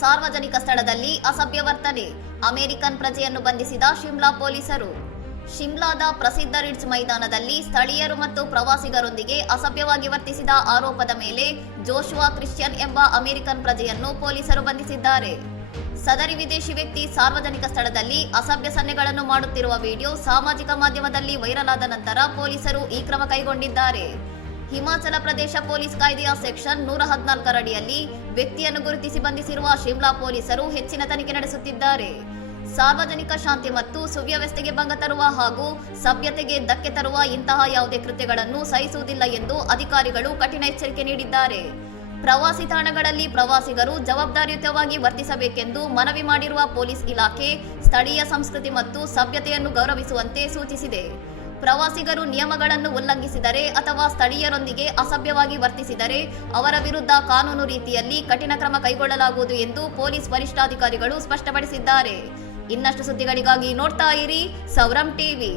ಸಾರ್ವಜನಿಕ ಸ್ಥಳದಲ್ಲಿ ಅಸಭ್ಯ ವರ್ತನೆ, ಅಮೆರಿಕನ್ ಪ್ರಜೆಯನ್ನು ಬಂಧಿಸಿದ ಶಿಮ್ಲಾ ಪೊಲೀಸರು. ಶಿಮ್ಲಾದ ಪ್ರಸಿದ್ಧ ರಿಡ್ಜ್ ಮೈದಾನದಲ್ಲಿ ಸ್ಥಳೀಯರು ಮತ್ತು ಪ್ರವಾಸಿಗರೊಂದಿಗೆ ಅಸಭ್ಯವಾಗಿ ವರ್ತಿಸಿದ ಆರೋಪದ ಮೇಲೆ ಜೋಶುವಾ ಕ್ರಿಶ್ಚಿಯನ್ ಎಂಬ ಅಮೆರಿಕನ್ ಪ್ರಜೆಯನ್ನು ಪೊಲೀಸರು ಬಂಧಿಸಿದ್ದಾರೆ. ಸದರಿ ವಿದೇಶಿ ವ್ಯಕ್ತಿ ಸಾರ್ವಜನಿಕ ಸ್ಥಳದಲ್ಲಿ ಅಸಭ್ಯ ಸನ್ನೆಗಳನ್ನು ಮಾಡುತ್ತಿರುವ ವಿಡಿಯೋ ಸಾಮಾಜಿಕ ಮಾಧ್ಯಮದಲ್ಲಿ ವೈರಲ್ ಆದ ನಂತರ ಪೊಲೀಸರು ಈ ಕ್ರಮ ಕೈಗೊಂಡಿದ್ದಾರೆ. ಹಿಮಾಚಲ ಪ್ರದೇಶ ಪೊಲೀಸ್ ಕಾಯ್ದೆಯ ಸೆಕ್ಷನ್ 114 ಅಡಿಯಲ್ಲಿ ವ್ಯಕ್ತಿಯನ್ನು ಗುರುತಿಸಿ ಬಂಧಿಸಿರುವ ಶಿಮ್ಲಾ ಪೊಲೀಸರು ಹೆಚ್ಚಿನ ತನಿಖೆ ನಡೆಸುತ್ತಿದ್ದಾರೆ. ಸಾರ್ವಜನಿಕ ಶಾಂತಿ ಮತ್ತು ಸುವ್ಯವಸ್ಥೆಗೆ ಭಂಗ ತರುವ ಹಾಗೂ ಸಭ್ಯತೆಗೆ ಧಕ್ಕೆ ತರುವ ಇಂತಹ ಯಾವುದೇ ಕೃತ್ಯಗಳನ್ನು ಸಹಿಸುವುದಿಲ್ಲ ಎಂದು ಅಧಿಕಾರಿಗಳು ಕಠಿಣ ಎಚ್ಚರಿಕೆ ನೀಡಿದ್ದಾರೆ. ಪ್ರವಾಸಿ ತಾಣಗಳಲ್ಲಿ ಪ್ರವಾಸಿಗರು ಜವಾಬ್ದಾರಿಯುತವಾಗಿ ವರ್ತಿಸಬೇಕೆಂದು ಮನವಿ ಮಾಡಿರುವ ಪೊಲೀಸ್ ಇಲಾಖೆ ಸ್ಥಳೀಯ ಸಂಸ್ಕೃತಿ ಮತ್ತು ಸಭ್ಯತೆಯನ್ನು ಗೌರವಿಸುವಂತೆ ಸೂಚಿಸಿದೆ. ಪ್ರವಾಸಿಗರು ನಿಯಮಗಳನ್ನು ಉಲ್ಲಂಘಿಸಿದರೆ ಅಥವಾ ಸ್ಥಳೀಯರೊಂದಿಗೆ ಅಸಭ್ಯವಾಗಿ ವರ್ತಿಸಿದರೆ ಅವರ ವಿರುದ್ಧ ಕಾನೂನು ರೀತಿಯಲ್ಲಿ ಕಠಿಣ ಕ್ರಮ ಕೈಗೊಳ್ಳಲಾಗುವುದು ಎಂದು ಪೊಲೀಸ್ ವರಿಷ್ಠಾಧಿಕಾರಿಗಳು ಸ್ಪಷ್ಟಪಡಿಸಿದ್ದಾರೆ. ಇನ್ನಷ್ಟು ಸುದ್ದಿಗಳಿಗಾಗಿ ನೋಡ್ತಾ ಇರಿ ಸೌರಂ ಟಿವಿ.